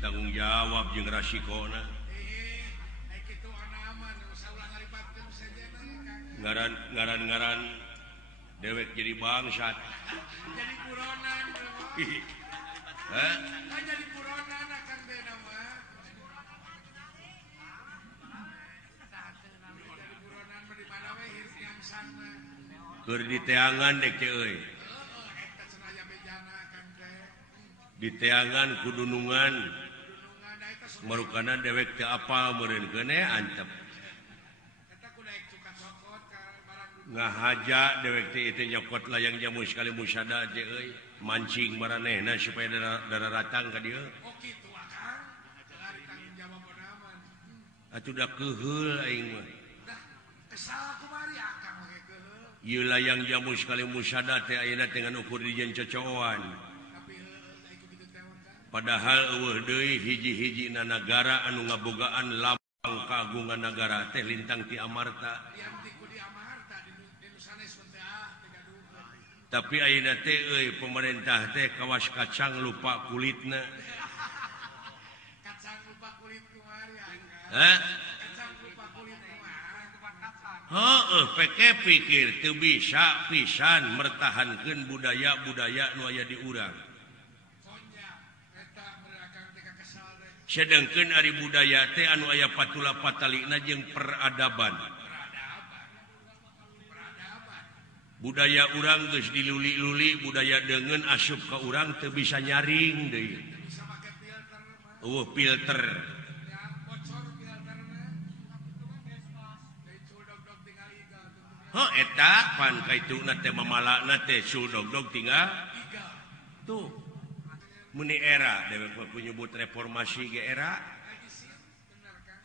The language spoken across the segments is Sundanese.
tanggung jawab jeung rasikona ngaran dewek jadi bangsat jadi buronan jadi buronan akan teh nama jadi buronan di mana we hirup yang sana keur di teangan dek euy eta cenah bejana kan teh di teangan kudunungan marukana dewek teu apal meureun keune antep eta kudu daek cuka sokot ka barang ngahaja dewek teh itu nyokot layang jamu sekali musada aja euy mancing maranehna supaya darah ratang ka dieu oh kitu akang dari tanggung jawab onaman atuh da keheul aing mah dah kesal kumari akang we keheul ieu layang jamu sekali musada teh ayeuna teh ngan ukur dijeun cocoan tapi iku kitu teh kan padahal eueuh deui hiji-hijina nagara anu ngabogaan lambang kagungan nagara teh lintang ti Amarta diam di Amarta di sanes teh teh gaduh tapi ayeuna teh euy pemerintah teh kawas kacang lupa kulitna kacang lupa kulit kumari akang kacang lupa kulit kumari heueuh peke pikir teu bisa pisan mertahankeun budaya-budaya nu aya di urang konyak eta berakang teh kesal teh sedengkeun ari budaya teh anu aya patula patalina jeung peradaban budaya urang geus diluli-luli budaya deungeun asup ka urang teu bisa nyaring deui bisa make filter mah filter ya bocor filterna teh dog tinggal iga eta pan kaituna teh mamalana teh dog tinggal iga tuh muni era dewek nyebut reformasi ge era bener kan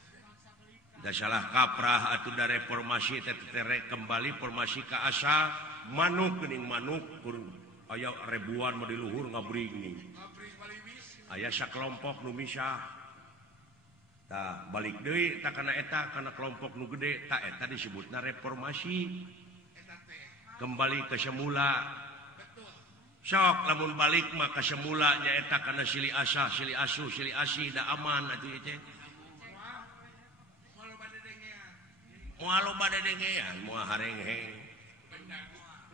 da salah kaprah atuh da reformasi teh terek kembali formasi ka asal manuk geuning manuk aya ribuan mah di luhur ngabring nih ngabring balibis aya sakelompok nu misah tah balik deui tah kana eta kana kelompok nu gede tah eta disebutna reformasi eta teh kembali ke semula betul sok lamun balik mah ka semula nyaeta kana silih asah silih asuh silih asih da aman atuh ieu teh moal bade dengean moal loba dedengean moal harengheng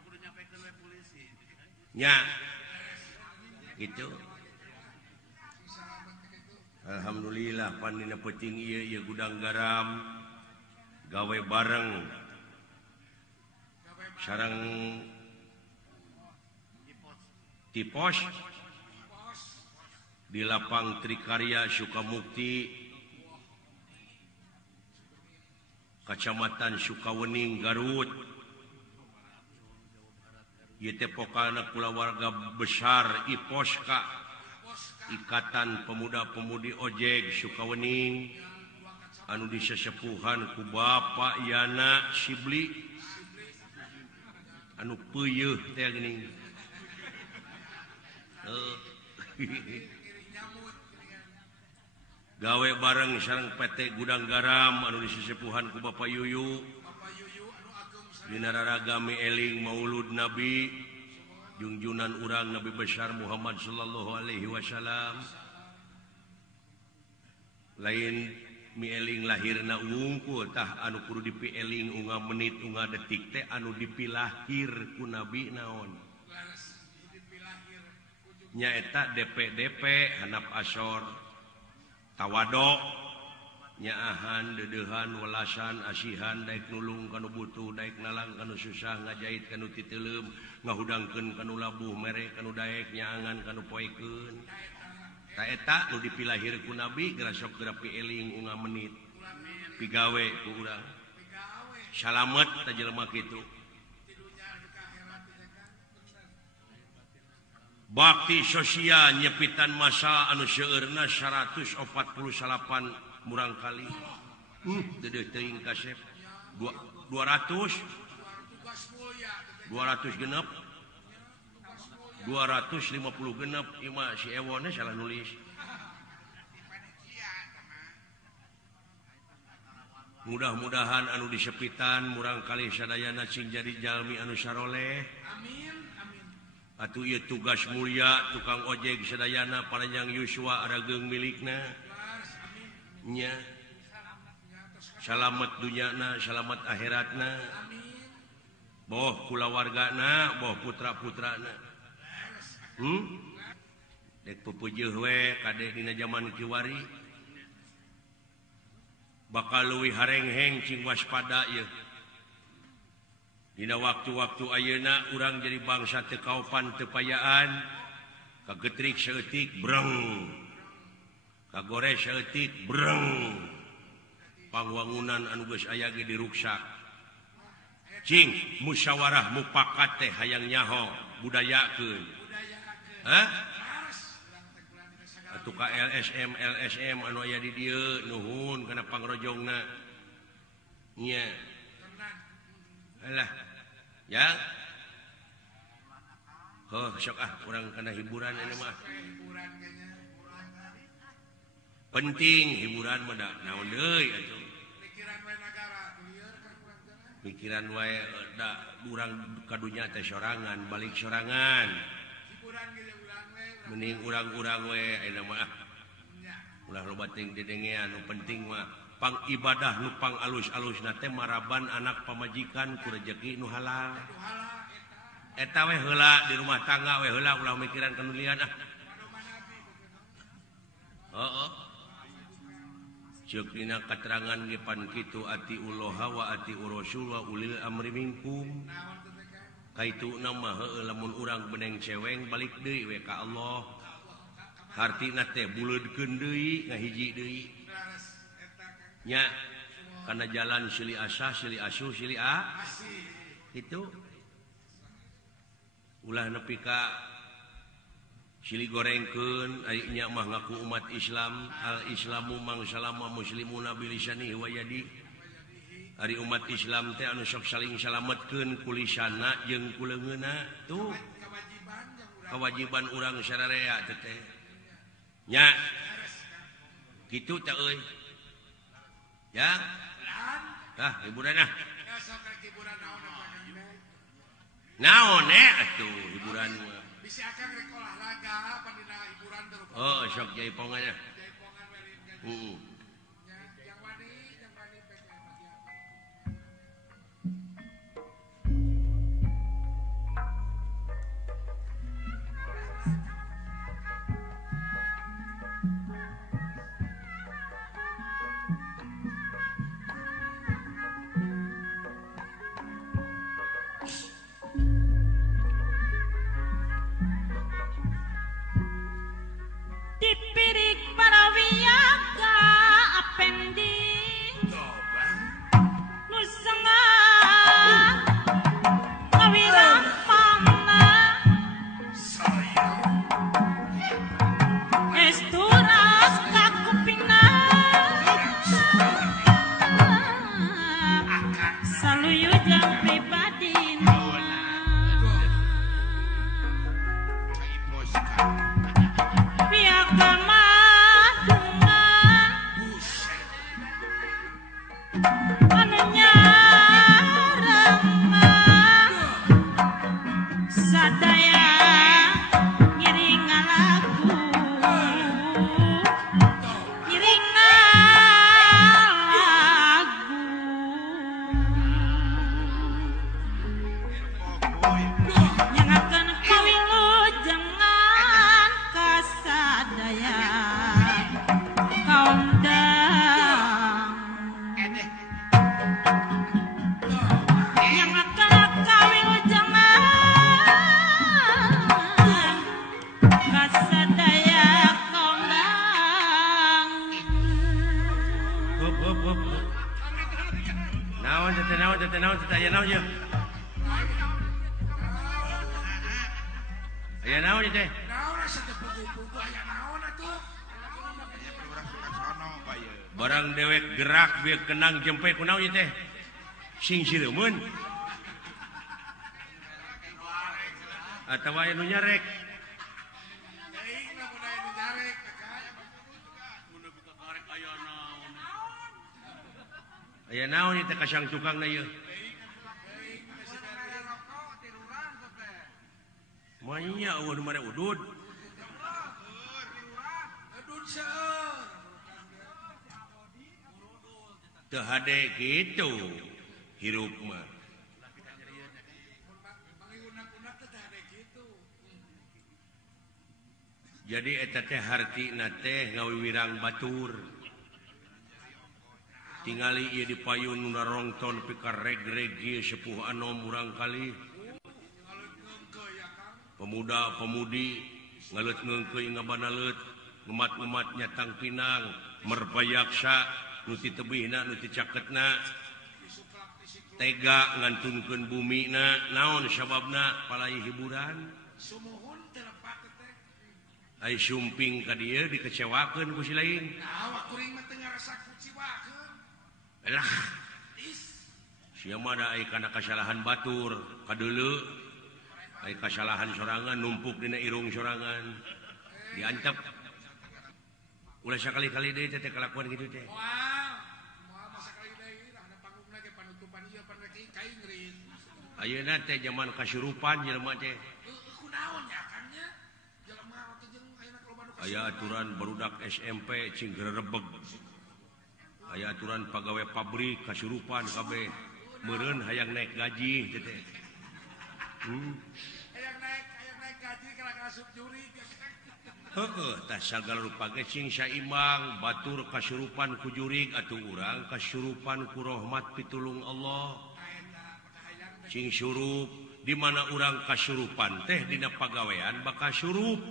kudu nyampekeun we polisi nya gitu alhamdulillah pandina peuting ieu gudang garam gawe bareng sareng tipos di lapang Trikarya Sukamukti Kacamatan Sukawening Garut ieu teh pokalna kulawarga besar IPOSKA Ikatan Pemuda-Pemudi Ojek Sukawening anu disesepuhan ku Bapak Yana Sibli anu peuyeuh teh geuning gawe bareng sareng PT Gudang Garam anu disesepuhan ku Bapak Yuyu Bapak Yuyu anu ageng dina raragami eling Maulud Nabi junjunan urang Nabi besar Muhammad sallallahu alaihi wasallam lain mieling lahirna wungkul tah anu kudu dipieling unga menit unga detik teh anu dipilahir ku Nabi naon laras dipilahir ujung nyaeta DP handap asor tawado nyaahan dedeuhan welasan asihan daek nulung kanu butuh daek nalang kanu susah ngajait kanu titeuleum ngahudangkeun kanu labuh mere kanu daek nyaangan kanu poekeun ta eta nu dipilahir ku Nabi geura sok geura pieling unga menit pigawe ku urang gawe salamet ta jelema kitu tidunya di akhirat teh kan bakti sosial nyepitan masa anu seueurna 148 murang kali dedeuh teuing kasep 200 tugas mulia 200 genep 250 genep ima si Ewone salah nulis mudah-mudahan anu disepitan murang kali sadayana sing jadi jalmi anu saroleh amin amin atuh ieu tugas mulia tukang ojek sadayana panjang Yuswa arageng milikna nya salamet dunyana salamet akhiratna boh kulawargana boh putra-putrana dek pupujeuh we kade dina zaman kiwari bakal leuwih harengheng cing waspada ieu dina waktu-waktu ayeuna urang jadi bangsa teu kaopan teu payaan kagetrik saeutik breng kagores saeutik breng pangwangunan anu geus aya ge diruksak cing musyawarah mupakat teh hayang nyaho budayakeun atuh ka LSM anu aya di dieu nuhun kana pangrojongna nya alah ya sok urang kana hiburan ini mah penting hiburan mah da naon deui atuh pikiran wae da urang kadunya teh sorangan balik sorangan mending urang-urang we ayeuna mah ulah loba ting dedengean nu penting mah pangibadah nu pang alus-alusna teh maraban anak pamajikan ku rezeki nu halal eta we heula di rumah tangga we heula ulah mikiran kanu lian ceuk dina katerangan ge pan kitu ati uloha wa ati rasul wa ulil amri minkum kaituna mah heueuh lamun urang beneng ceweng balik deui we ka Allah hartina teh buleudkeun deui ngahiji deui nya kana jalan silih asa silih asuh silih itu ulah nepi ka silih gorengkeun ari nya mah ngaku umat Islam al islamu mang salama muslimuna bilisanihi wa yadi ari umat Islam teh anu sok saling salametkeun ku lisanna jeung ku leungeunna tuh kewajiban urang sararea teh nya kitu teh euy ya hiburan naon atuh hiburan mah bisa akang rek olahraga apa dina hiburan terus sok jaipongannya yang wani dipirik para wiyaga apendi nusanga ngawirang pamna esturas kakupina saluyujang pribadina piagama dengan anu nyarang sadaya ngiring lagu ngiring lagu nyangakeun kawilujeng kasadaya kaum dang yang akan kawilujeng kasadaya kaum dang naon teh aya naon ye aya naon teh naon asa teu pugu-pugu aya naon atuh barang dewek gerak bieu kenang jempe kunaon teh sing sileumeun atawa aya nu nyarek teuing lamun aya nu jarek aya naon teh kasang tukangna ieu Manya udud mana udud. Udud seueur. Teu hade gitu hirup mah. Unak-unak teh ada gitu. Jadi eta teh hartina teh ngawiwirang batur. Tingali ieu dipayun nu rongton pikareg-reg ieu sepuh anom urang kali. Pemuda-pemudi ngaleut ngeungkeuy ngabanalet, ngemat-ngemat nyatang pinang, merbayaksa nu ti tebihna nu ti caketna. Tega ngantunkeun bumina, naon sababna palai hiburan. Sumuhun telepak teh. Ai sumping ka dieu dikecewakeun ku si lain. Nah, kuring mah teu ngarasa kuciwakeun. Lah, sia mah da aya kana kasalahan batur, kadeuleu aya kasalahan sorangan numpuk dina irung sorangan. Diantep. Ulah sakali-kali deui teh kalakuan kitu teh. Moal masa kali deui lah ada panggungna ge panutupan ieu pan rek kain ngeureun. Ayeuna teh zaman kasurupan jelema teh. Kunaon ya kan nya? Jelema teh jeung ayeuna loba nu Aya aturan barudak SMP cing gerebeg. Aya aturan pagawe pabrik kasurupan kabeh. Meureun hayang naik gaji teh teh. hayang naik gaji kana kasup juri. Heeh, tah sagala rupa ge cing saimbang batur kasurupan ku jurig atuh urang kasurupan ku rahmat pitulung Allah. Cing surup di mana urang kasurupan teh dina pagawean bakal surup.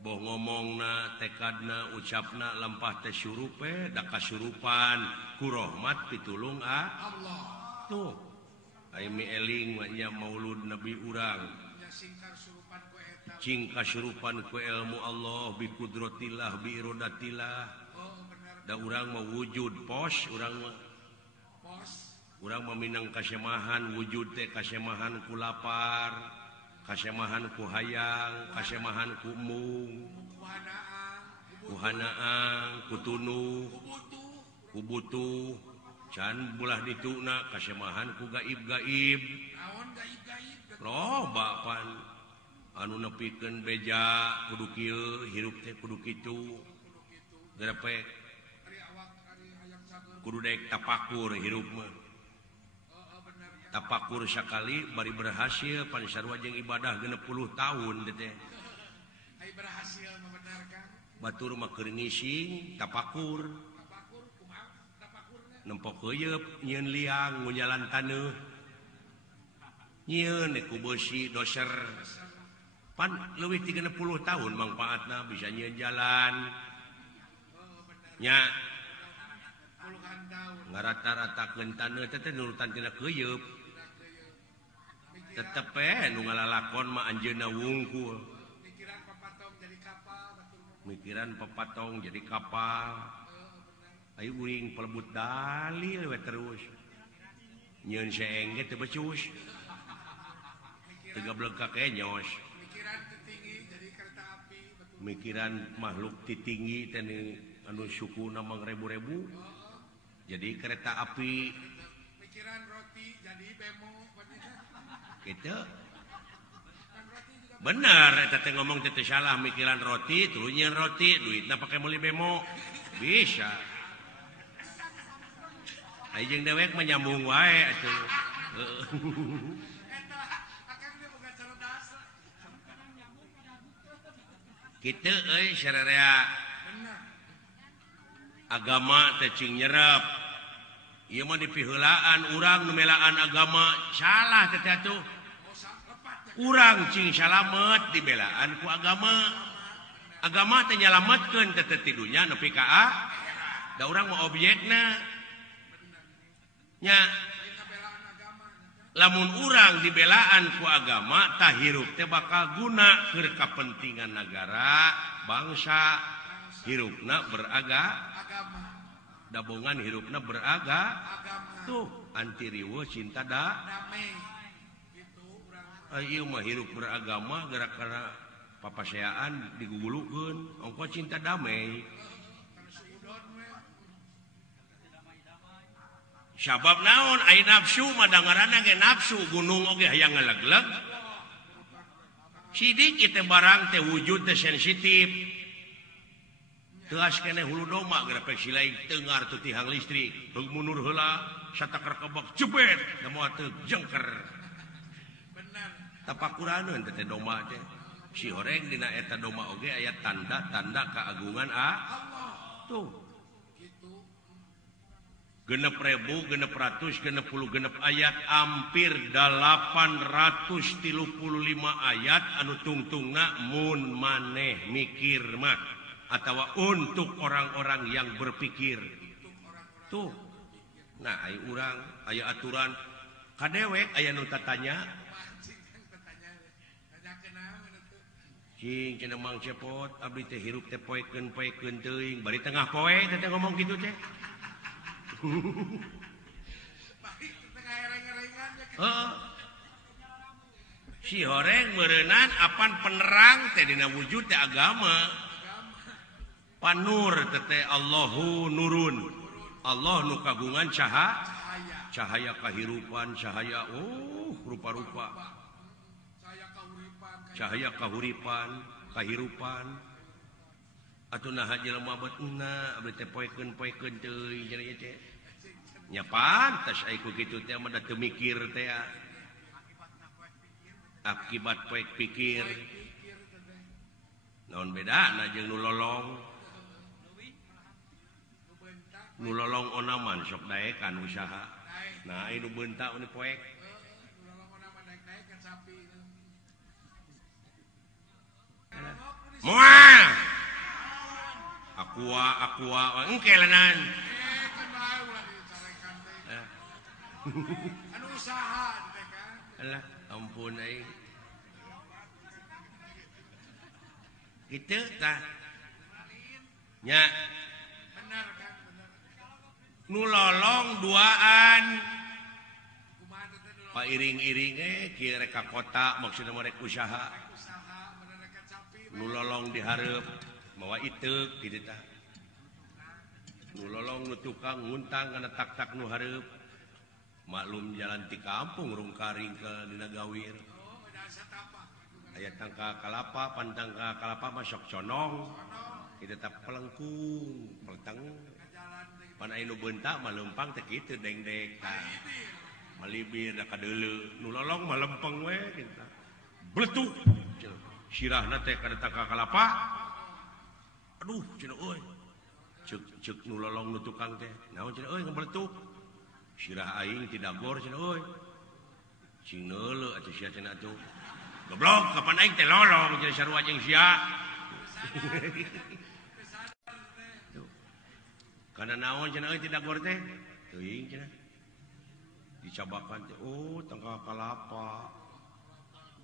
Boh ngomongna, tekadna, ucapna lampah teh surup da kasurupan ku rahmat pitulung Allah. Tuh. Ai mi eling nya maulud Nabi urang. Ya singkar surupan ku eta. Cing kasurupan ku ilmu Allah bi qudratillah bi iradatillah. Oh bener. Da urang mah wujud pos urang mah. Pos. Urang mah minang kasemahan wujud teh kasemahan ku lapar, kasemahan ku hayang, kasemahan ku mung, ku hanaang, ku tunuh, ku butuh. Can bulah dituna kasemahan ku gaib-gaib. Naon gaib-gaib? Loba pan anu nepikeun beja kudu kieu, hirup teh kudu kitu. Grepek Ari awak ari hayang sageun. kudu daek tapakur hirup mah. Tapakur sakali bari berhasil pan sarua jeung ibadah 60 tahun teh. Ai berhasil mah bener kan? Batur mah keur ngising tapakur. Tapakur kumaha? Tapakurna. Nempok heuyeub nyieun liang ngunyalan taneuh. Nyieun ku beusi doser. Pan leuwih ti 60 tahun mangpaatna bisa nyieun jalan. Nya Puluhan tahun. ngarata-ratakeun taneuh teh nurutan tina heuyeub. Tetep nu ngalalakon mah anjeunna wungkul. Mikiran papatong jadi kapal batur. Mikiran pepatong jadi kapal. Ayo uring pelebut dalil we terus. Nyieun seeng ge teu becus. Teu gablek ka kenyos. Mikiran tinggi jadi kereta api batur. Mikiran makhluk titinggi teh anu sukuna mangrebu-rebu. Jadi kereta api Mikiran roti jadi bemo bener. kitu. Kan roti juga Bener eta teh ngomong teh salah mikiran roti, tuluy nyieun roti, duitna pake meuli bemo. Bisa. Ai jeung dewek mah nyambung wae atuh. eta akan dia boga cerdas. Kitu euy sarerea Bener. agama teh cing nyerep. Ieu mah dipiheulaan urang nu melaan agama salah teh atuh. Oh lepat. Urang cing salamet dibelaan ku agama. Agama teh nyalametkeun teh ti dunya nepi ka da urang mah objekna. Nya Ayeuna belaan agama. lamun urang dibelaan ku agama tah hirup teh bakal guna keur kapentingan negara, bangsa. Hirupna Agama. dabongan hirupna beraga. Agama. Tuh anti riweuh cinta da. Damai. Gitu urang. Ieu mah hirup beragama gara-gara papaseaan digugulukeun ongko cinta damai. Kana suudon we. Sabab naon ai nafsu mah dangaranna ge nafsu gunung oge hayang ngalegleg. sidik itu barang teh wujud teh sensitif teas kene hulu doma gerepek silaing tengar tu tihang listrik mundur heula satakar kebak jebet da moal teu jengker bener tapakuraneun teh doma teh si horeng dina eta doma oge aya tanda-tanda keagungan tuh genep ribu, genep ratus, genep puluh, genep ayat, hampir 835 ayat anu tungtungna mun maneh mikir mah atau untuk orang-orang yang berpikir. Tuh. Nah, aya urang, aya aturan kadewek aya nu tatanya. Cing cenah mang cepot abdi teh hirup teh poekeun teuing, bari tengah poe teh ngomong kitu teh. Si horeng meureunnan apan penerang teh dina wujud teh agama. Panur teh Allahu nurun. Allah nu kagungan cahaya kahirupan, cahaya rupa-rupa. Cahaya kahuripan, kahirupan. Atuh naha jelema betna abdi teh poekeun teuing cenah teh. Nya pantes aya ku kitu teh mah da teu mikir teh. Akibat poek pikir. Naon bedana jeung nu lolong? Nu lolong onaman sok daekan usaha. Nah, anu beuntak nu poek. Moal. Aqua engke lenan. Anu usaha teh kan. Alah, ampun aing. Kitu tah. Nya. Bener kan, bener. Nu lolong duaan. Pairing-iring kieu rek ka kota maksudna mah rek usaha. Nu lolong dihareup mawa iteuk kitu tah. Nu lolong nu tukang nguntang kana tak-tak nu hareup. Maklum jalan ti kampung rung karing ke dina gawir. Aya tangka kalapa, pantangka kalapa mah sok conong. Kitu tah pelengkung, pelteng. Pan aya nu beuntak mah leumpang teh kitu dengdek tah. Malibir da kadeuleu. Nu lolong mah lempeng we kitu tah. Bletuk. Sirahna teh kada tangka kalapa. Aduh, cenah euy. Ceuk nu lolong nu tukang teh. Naon cenah euy ngabletuk. Sirah aing tidak gor cenah euy. Cing neuleuh atuh sia cenah atuh. Goblok, kapan aing teh lolong cenah sarua jeung sia. Kana naon cenah euy tidak gor teh? Teuing cenah. Dicabakan teh, oh tangka kalapa.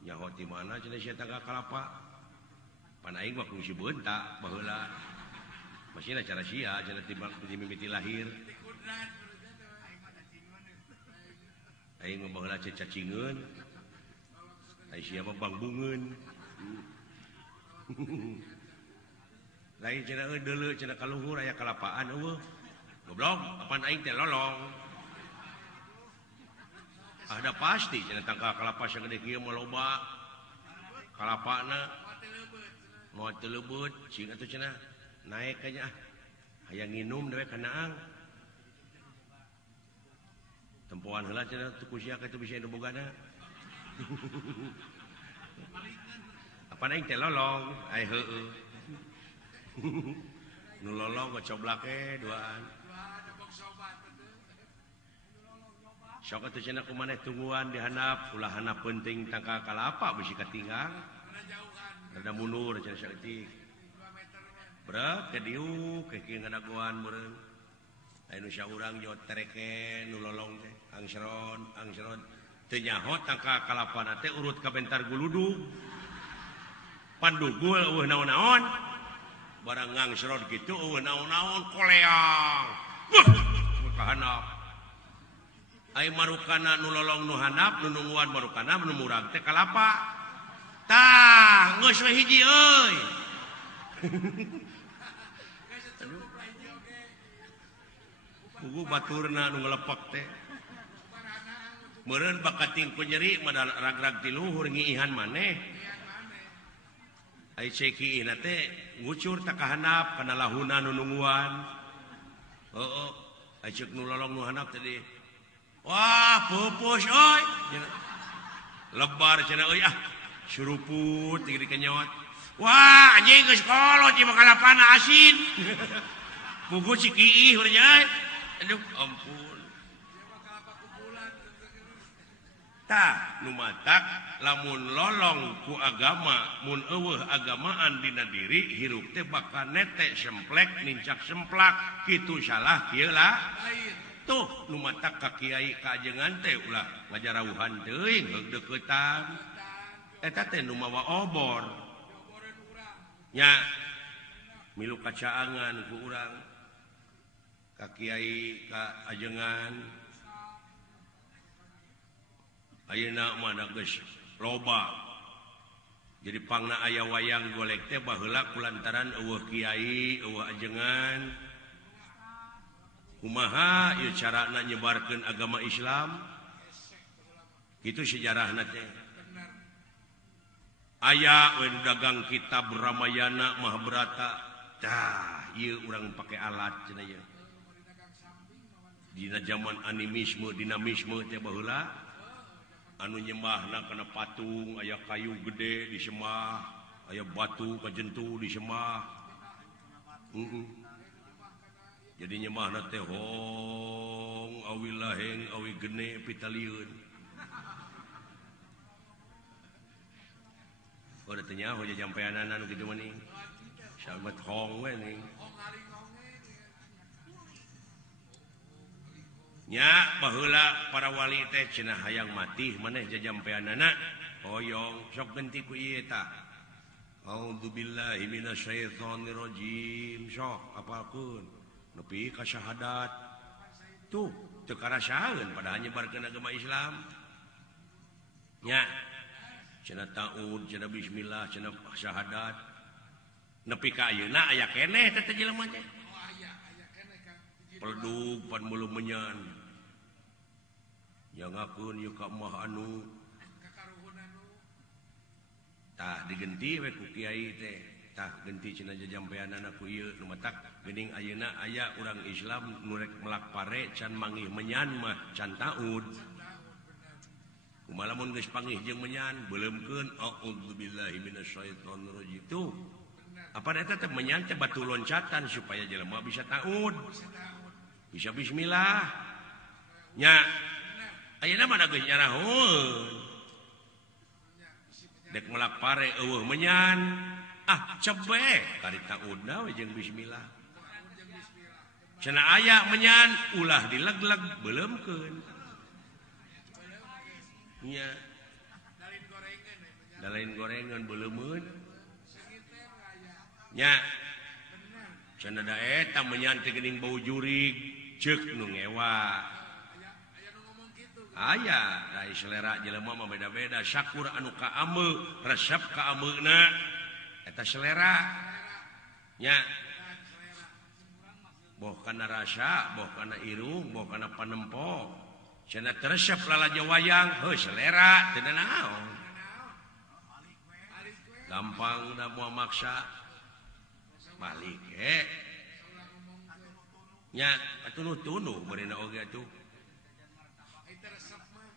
Nyaho ti mana cenah sia tangka kalapa? Pan aing mah kungsi beuntak baheula. Masihna cara sia cenah ti mimiti lahir. Aing mah baheula cacingeun. Ai sia mah bangbungeun. Lain cenah deuleu cenah kaluhur aya kalapaan eueuh. Goblok, apan aing teh lolong. Ada pasti cenah tangka kalapa sagede kieu mah loba. Kalapana moal teu leubeut, cing atuh cenah naek ka nya. Hayang nginum dewe kana ang. Tempoan heula cenah teu kusia kitu bisa anu bogana. Apan aing teh lolong, ai heueuh. Nu lolong gocoblak duaan. Sok atuh cenah kumaneh tungguan dihandap ulah handap penting tangka kalapa bisi katinggal. Rada mundur cenah saeutik. Berat ke diu ke kieu ngadagoan meureun. Anu sia urang jot tereken nu lolong teh angsron teu nyaho tangka kalapana teh urut ka bentar guludug. Pandugul eueuh naon-naon. Barang ngangsron kitu eueuh naon-naon koleang. Wah, ka handap. Ai marukana nu lolong nu handap nu nungguan marukana nu murag teh kalapa. Tah, geus we hiji euy. Pugu baturna nu nglepek teh. Meureun bakating ku nyeri modal rag-rag ti luhur ngiihan maneh. ai ceki teh ngucur tak kahanap kana lahuna nu nungguan heuh ai ceuk nu lolong nu handap tadi wah pupus euy lebar cenah euy suruput tinggi kenyot wah anjing geus kolot ieu mah kalapana asin pugu cikiih urang aduh ampun tah nu matak lamun lolong ku agama mun eueuh agamaan dina diri hirup teh bakal nete semplek nincak semplak kitu salah kieu lah tuh nu matak ka kiai kajengan teh ulah ngajarawuhan teuing deukeutan eta teh nu mawa obor nya milu kacaangan ku urang ka kiai ka ajengan ayeuna mah geus loba jadi pangna aya wayang golek teh baheula kulantaran eueuh kiai eueuh ajengan kumaha ieu carana nyebarkeun agama Islam kitu sejarahna teh aya we dagang kitab Ramayana Mahabharata tah ieu urang pake alat cenah ieu dina zaman animisme dinamisme teh baheula anu nyembahna kana patung aya kayu gede disembah aya batu kajentu disembah jadi nyembahna teh hong awi laheng awi gene pitalieun ora teh nyaho jampeanana nu kitu mah ning sahabat hong we ning nya baheula para wali teh cenah hayang mati maneh jajampeanana hoyong sok genti ku ieu tah a'udzubillahi minasyaitonir rajim sok apalkeun nepi ka syahadat tuh teu karasaeun padahal nyebarkeun agama Islam nya cenah taud cenah bismillah cenah syahadat nepi ka ayeuna aya keneh teh jelema teh pelduk pan mulu menyan yang akun yuk mah anu tah digenti we ku kiai teh tah genti cenah jajampeanana ku ieu nu matak geuning ayeuna aya urang Islam nu rek melak pare can mangih menyan mah can taud kumaha lamun geus pangih jeung menyan beuleumkeun a'udzubillahi minasyaitonir rajim tuh apa eta teh menyan teh batu loncatan supaya jelema bisa taud bisa bismillah nya ayeuna mah geus nyarahun dek melak pare eueuh menyan cebek kari taudna we jeung bismillah cenah aya menyan ulah dilegleg beuleumkeun nya dalain gorengan beuleumeun nya cenah da eta menyan teh geuning bau jurig ceuk nu ngewa aya da selera jelema mah beda-beda syakur anu ka ameu resep ka ameuna eta selera nya boh kana rasa boh kana irung boh kana panempo cenah resep lalaja wayang heuh selera teu naon gampang da moal maksa balik nya atunuh-tunuh beurina oge atuh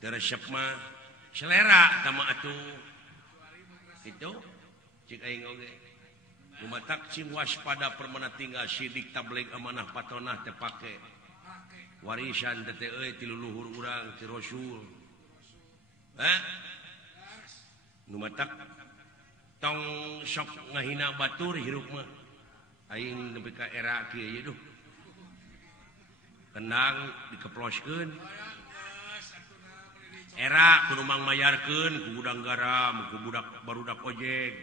resep mah selera tama atuh itu cik aing oge lumatak cing waspada permana tinggal sidik tabligh amanah patonah teu pake warisan teh euy ti luluhur urang ti rasul lumatak tong sok ngahina batur hirup mah aing nepi ka era kieu duh kendang dikeploskeun era kudu mang mayarkeun ku gudang garam ku budak barudak ojek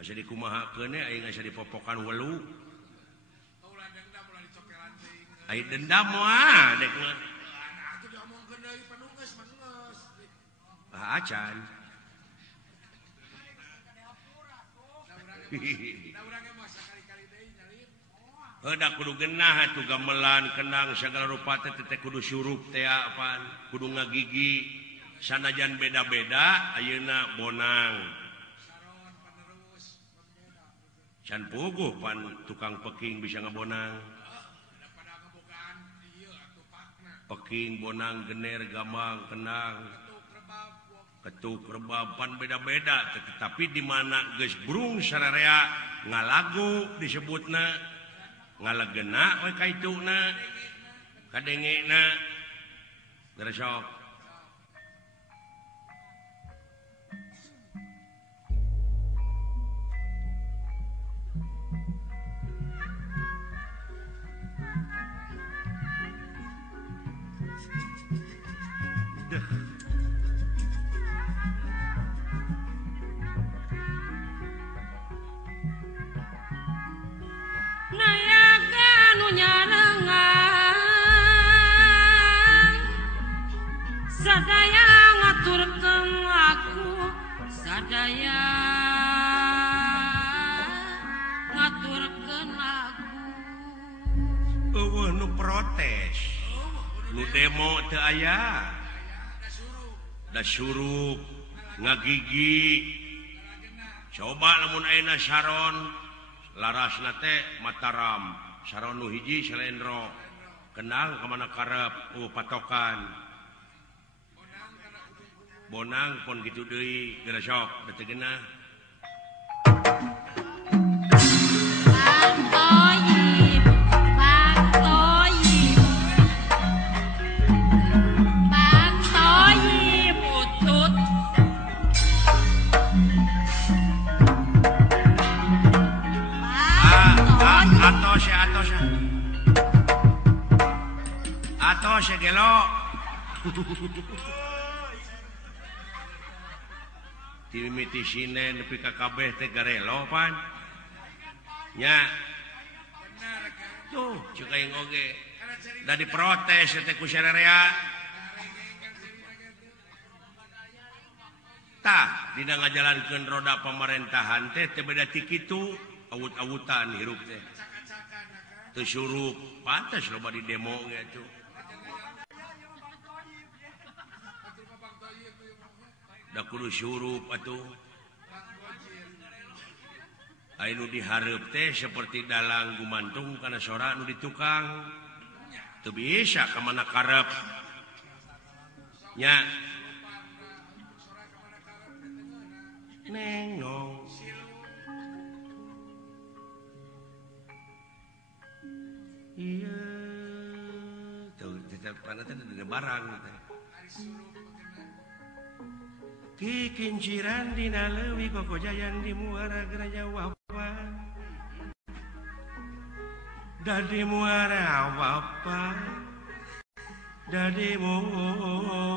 asa dikumahakeun aing asa dipopokan welu ai dendam moal dek mah atuh diomongkeun deui panunggeus mah geus acan Hedak kudu genah atuh gamelan kenang sagala rupa teh kudu syurup teh apaan kudu ngagigi sanajan beda-beda ayeuna bonang can puguh pan tukang peking bisa ngabonang pada ngebogaan ieu atuh pakna peking bonang gener gamang kenang ketuk rebab pan beda-beda tapi di mana geus brung sararea ngalagu disebutna ngalegena we kaituna kadengena beresok nayaga nu nyarengan sadaya ngaturkeun lagu sadaya ngaturkeun lagu eueuh nu protes nu demo teu aya da suruh ngagigi coba lamun ayeuna Saron larasna teh Mataram Saron nu hiji Selendro kenal kemana karep patokan bonang pon gitu deui geura sok detegeuna Toyib Bang Toyib Bang Toyib utut atos ya gelo timiti sinen nepi ka kabeh teh garelo pan nya tuh ceuk aing oge da diprotes teh ku sararea tah dina ngajalankeun roda pemerintahan teh beda ti kitu awut-awutan hirup teh teu surup pantes loba di demo ge tuh da kudu surup atuh anu dihareup teh seperti dalang gumantung kana sora anu ditukang teu bisa ka mana karep nya nengong iya tuh tetep panatnya ada barang ki kinciran dina leuwih kokojayan di muara geraja wapan da di muara wapan da di muara